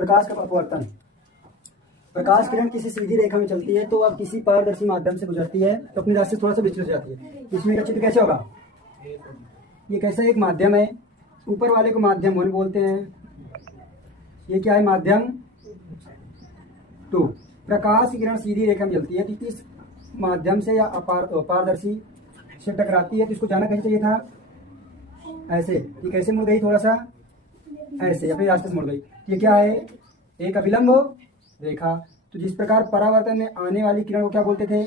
प्रकाश का अपवर्तन। प्रकाश किरण किसी सीधी रेखा में चलती है तो अब किसी पारदर्शी माध्यम से गुजरती है तो अपनी रास्ते से थोड़ा सा विचलित हो जाती है। इसमें का चित्र कैसे होगा? ये कैसा एक माध्यम है, ऊपर वाले को माध्यम 1 बोलते हैं। ये क्या है? माध्यम 2। प्रकाश की किरण सीधी रेखा में चलती है तो इस माध्यम से या पारदर्शी से टकराती है तो इसको जाना कैसे चाहिए था? ऐसे। ये कैसे मुड़ गई? थोड़ा सा ऐसे अपने रास्ते से मुड़ गई। ये क्या है? एक अभिलंब रेखा। तो जिस प्रकार परावर्तन में आने वाली किरण को क्या बोलते थे?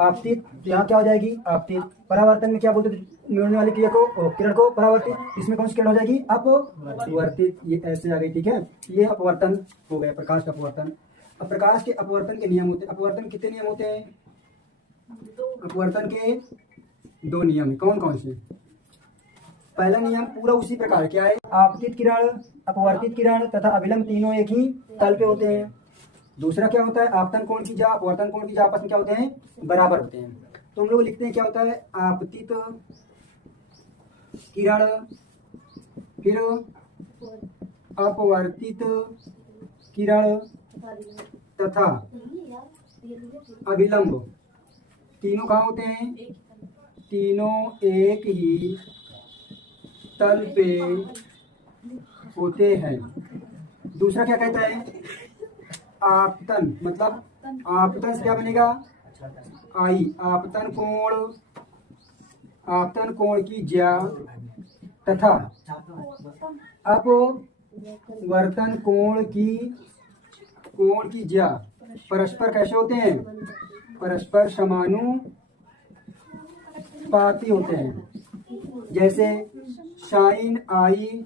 आपतित। यहाँ क्या हो जाएगी? आपतित। परावर्तन में क्या बोलते थे? मिलने वाली क्रिया को, किरण को परावर्तित। इसमें कौन सी किरण हो जाएगी? अपवर्तित। ये ऐसे आ गई, ठीक है। ये अपवर्तन हो गया, प्रकाश का अपवर्तन। अब प्रकाश के अपवर्तन के नियम होते हैं। अपवर्तन कितने नियम होते हैं? अपवर्तन के 2 नियम है। कौन कौन से? पहला नियम पूरा उसी प्रकार क्या है? आपतित किरण, अपवर्तित किरण तथा अभिलंब तीनों एक ही तल पे होते हैं। दूसरा क्या होता है? आपतन कोण की जा, अपवर्तन कोण की जा आपस में क्या होते हैं? बराबर होते हैं। तो हम लोग लिखते हैं क्या होता है? आपतित किरण फिर अपवर्तित किरण तथा अभिलंब तीनों कहाँ होते हैं? तीनों एक ही तल पे होते हैं। दूसरा क्या कहता है? आपतन, मतलब आपतन से क्या बनेगा? आई। आपतन कोण की ज्या तथा अपवर्तन कोण की ज्या परस्पर कैसे होते हैं? परस्पर समानुपाती होते हैं। जैसे साइन आई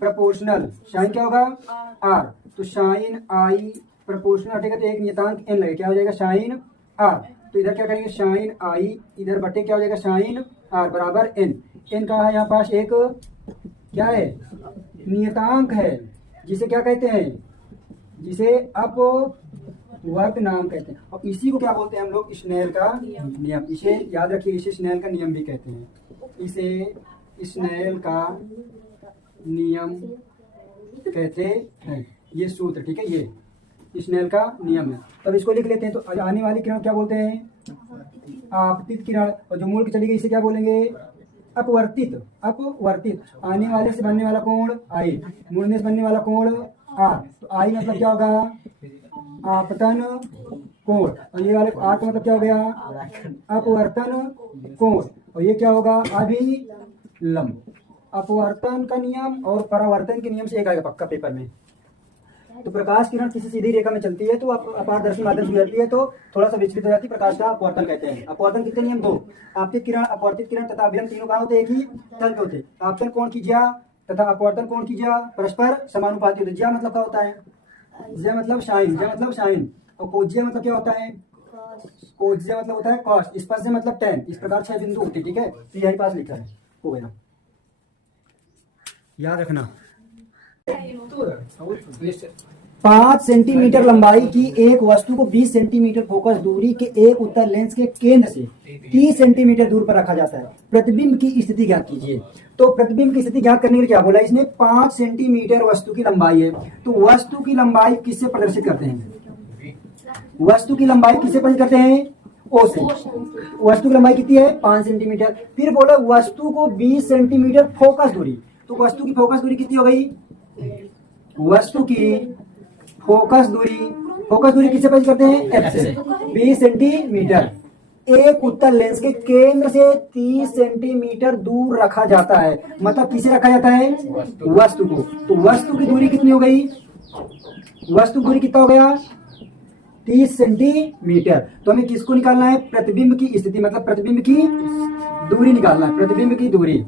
प्रोपोर्शनल, साइन क्या होगा? आर। तो साइन आई प्रोपोर्शनल हटेगा तो एक नियतांक एन लगेगा, क्या हो जाएगा? Sign R. तो इधर क्या करेंगे? साइन आई इधर बटे क्या हो जाएगा? साइन आर बराबर एन। एन का यहाँ पास एक क्या है? नियतांक है, जिसे क्या कहते हैं? जिसे अपवर्तनांक कहते हैं। और इसी को क्या बोलते हैं हम लोग? स्नेल का नियम। इसे याद रखिए, इसे स्नेल का नियम भी कहते हैं। इसे स्नेल का नियम कहते हैं। ये सूत्र, ठीक है, ये स्नेल का नियम है। तब इसको लिख लेते हैं। तो आने वाली किरण क्या बोलते हैं? आपतित किरण। और जो मूल की चली गई इसे क्या बोलेंगे? अपवर्तित। अपवर्तित। आने वाले से बनने वाला कोण आई, मुड़ने से बनने वाला कोण आर। तो आई मतलब क्या होगा? आपतन कोण। और ये वाले आर का मतलब क्या हो गया? अपवर्तन कोण। और ये क्या होगा? अभिलंब। अपवर्तन का नियम और परावर्तन के नियम से एक आएगा पक्का पेपर में। तो प्रकाश किरण किसी सीधी रेखा में चलती है तो अपारदर्शी माध्यम से गुजरती है तो थोड़ा सा विचलित हो जाती है। प्रकाश का अपवर्तन कहते हैं। अपवर्तन कितने नियम? 2। आपतित किरण, अपवर्तित किरण तथा अभिलंब तीनों कहाँ होते हैं? एक ही तल पे होते हैं। आपतन कोण की ज्या तथा अपवर्तन कोण की ज्या परस्पर समानुपाती होते हैं। ज्या मतलब क्या होता है? ज्या मतलब साइन। ज्या मतलब साइन। और कोज्या मतलब क्या होता है? कोज्या मतलब होता है कॉस। स्पर्श मतलब tan। इस प्रकार 6 बिंदु होते हैं, ठीक है। तो यही पास लिखा है, हो गया, याद रखना। 5 सेंटीमीटर लंबाई की एक वस्तु को 20 सेंटीमीटर फोकस दूरी के एक उत्तल लेंस के केंद्र से 30 सेंटीमीटर दूर पर रखा जाता है। प्रतिबिंब की स्थिति ज्ञात कीजिए। तो प्रतिबिंब की स्थिति ज्ञात करने के लिए क्या बोला इसने? 5 सेंटीमीटर वस्तु की लंबाई है। तो वस्तु की लंबाई किससे प्रदर्शित करते हैं? वस्तु की लंबाई किससे प्रदर्शित करते हैं? ओ से। वस्तु की लंबाई कितनी है? 5 सेंटीमीटर। फिर बोला वस्तु को 20 सेंटीमीटर फोकस दूरी। तो वस्तु की फोकस दूरी कितनी हो गई? वस्तु की फोकस दूरी किससे प्रदर्शित करते हैं? एफ से। 20 सेंटीमीटर एक उत्तल लेंस के केंद्र से 30 सेंटीमीटर दूर रखा जाता है। मतलब किसे रखा जाता है? वस्तु को। तो वस्तु की दूरी कितनी हो गई? वस्तु की दूरी कितना हो गया? 30 सेंटीमीटर। तो हमें किसको निकालना है? प्रतिबिंब की स्थिति, मतलब प्रतिबिंब की दूरी निकालना है। प्रतिबिंब की दूरी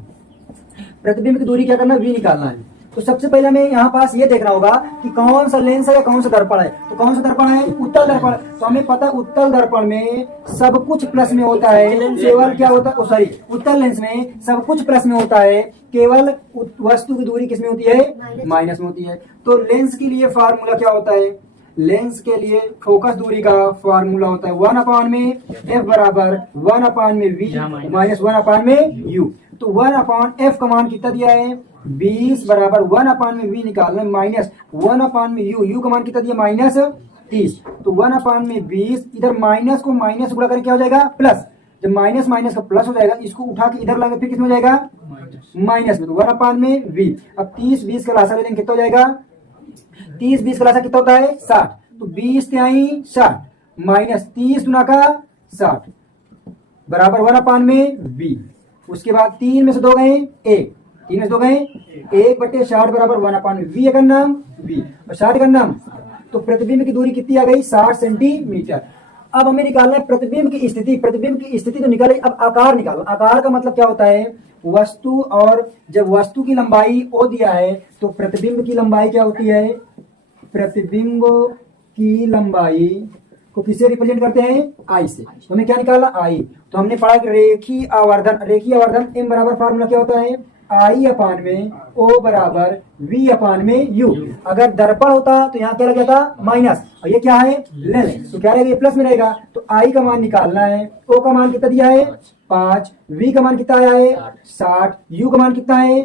क्या करना है? v निकालना है। तो सबसे पहले हमें यहाँ पास ये देखना होगा कि कौन सा लेंस है या कौन सा दर्पण है। तो कौन सा दर्पण है? उत्तल दर्पण। तो हमें पता है उत्तल दर्पण में सब कुछ प्लस में होता है, केवल क्या होता है? सॉरी, उत्तल लेंस में सब कुछ प्लस में होता है, केवल वस्तु की दूरी किसमें होती है? माइनस में होती है। तो लेंस के लिए फार्मूला क्या होता है? लेंस के लिए फोकस दूरी का फार्मूला होता है 1/f बराबर 1/v माइनस 1/u। तो 1/f का मान कितना दिया है? 20 बराबर 1/v निकालना, माइनस 1/u, u का मान कितना दिया -30, तो 1/20, इधर माइनस को माइनस गुणा करके क्या हो जाएगा प्लस, जब माइनस माइनस का प्लस हो जाएगा इसको उठा के इधर लाएंगे फिर कितना हो जाएगा माइनस में, तो 1/v। अब 30-20 का लासा लेंगे कितना हो जाएगा, 30-20 का लासा कितना होता है 60, तो 20 तिहाई 60 माइनस 30 गुना का 60 बराबर 1/v। उसके बाद 3 में से 2 गए 1, 3 में से 2 गए 1/60 बराबर 1/v का नाम v और 60 का नाम, तो प्रतिबिंब की दूरी कितनी आ गई 60 सेंटीमीटर। अब हमें निकालना है प्रतिबिंब की स्थिति, प्रतिबिंब की स्थिति तो निकाली, अब आकार निकालो। आकार का मतलब क्या होता है, वस्तु, और जब वस्तु की लंबाई o दिया है तो प्रतिबिंब की लंबाई क्या होती है, प्रतिबिंब की लंबाई को किससे रिप्रेजेंट करते हैं आई से, तो हमें क्या निकाला आई, तो हमने पढ़ा कि रेखीय आवर्धन, रेखीय आवर्धन m बराबर फार्मूला क्या होता है I/में O बराबर V/u। अगर दर्पण होता तो यहाँ क्या लग जाता माइनस, और ये क्या है लेंस, तो क्या रहेगा ये प्लस में रहेगा, तो I का मान निकालना है, O का मान कितना दिया है 5, V का मान कितना आया है 60, U का मान कितना है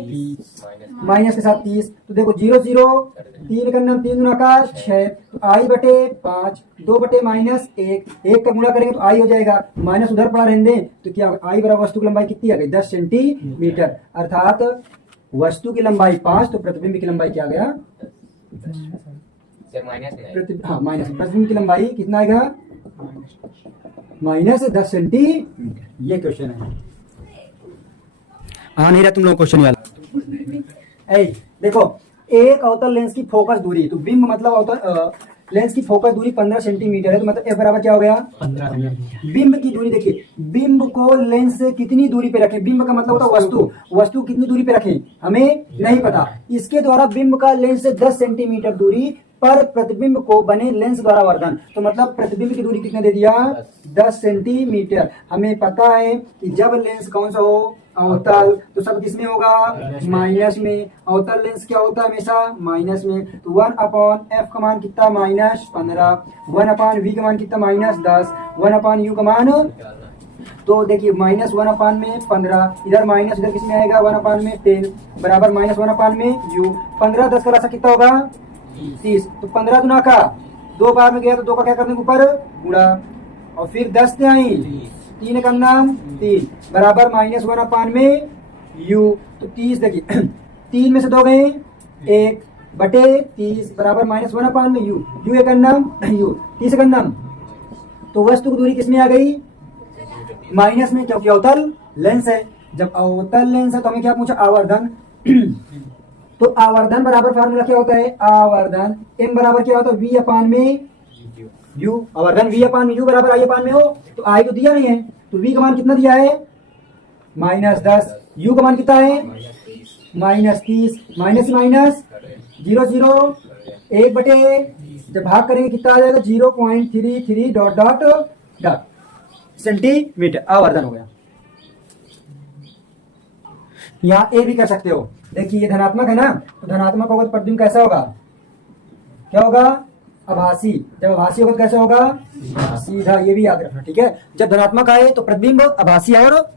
माइनस के साथ 30, तो देखो 0 0 3 का नाम 3 गुना का 6, तो I/5 2/-1, 1 का गुणा करेंगे तो I हो जाएगा, माइनस उधर पड़ा रहने दें, तो क्या I बराबर वस्तु की लंबाई कितनी आ गई 10 सेंटीमीटर, अर्थात वस्तु की लंबाई 5, तो प्रतिबिंब की लंबाई क्या आ गया माइनस, प्रतिबिंब की लंबाई कितना आएगा -10 सेंटीमीटर। ये क्वेश्चन है, आ नहीं रहा तुम लोग क्वेश्चन वाला। देखो एक अवतल लेंस की फोकस दूरी, तो बिंब मतलब अवतल लेंस की फोकस दूरी 15 सेंटीमीटर है, तो मतलब f बराबर क्या हो गया 15। बिंब की दूरी देखिए, बिंब को लेंस से कितनी दूरी पे रखें, बिंब का मतलब होता है वस्तु, वस्तु कितनी दूरी पे रखें हमें नहीं पता, इसके द्वारा बिंब का लेंस से 10 सेंटीमीटर दूरी पर प्रतिबिंब को बने लेंस द्वारा वर्धन, तो मतलब प्रतिबिंब की दूरी कितने दे दिया 10 सेंटीमीटर। हमें पता है कि जब लेंस कौन सा हो अवतल, तो सब किसमें होगा माइनस में, अवतल लेंस क्या होता है हमेशा माइनस में, तो 1/f का मान कितना -15, 1/v का मान कितना -10, 1/u का मान, तो देखिए -1/15, इधर माइनस इधर किसमें आएगा 1/10 बराबर -1/u, 15 10 का रास्ता कितना होगा 30, तो 15 गुना का 2 बार में गया तो 2 का क्या करने के ऊपर गुणा, और फिर 10 तिहाई 3 का नाम 3 बराबर -1/u, तो 30 देखिए 3 में से 2 गए 1/30 बराबर -1/u, u का नाम u 30 का नाम, तो वस्तु की दूरी किसमें आ गई माइनस में, क्योंकि अवतल लेंस है। जब अवतल लेंस है तो हमें क्या पूछा आवर्धन, तो आवर्धन बराबर फार्मूला क्या होता है, आवर्धन m बराबर क्या होता है v/u, आवर्धन v/u बराबर I/में हो, तो I तो दिया नहीं है, तो v का मान कितना दिया है -10, u का मान कितना है -30, माइनस माइनस 0 0 1/, जब भाग करेंगे कितना आ जाएगा 0.33 डॉट डॉट डॉट सेंटीमीटर, आवर्धन हो गया। यहाँ ए भी कर सकते हो, देखिए ये धनात्मक है ना, तो धनात्मक होगा तो प्रतिबिंब कैसा होगा, क्या होगा आभासी, जब आभासी होगा तो कैसा होगा सीधा, ये भी याद रखना ठीक है, जब धनात्मक आए तो प्रतिबिंब आभासी और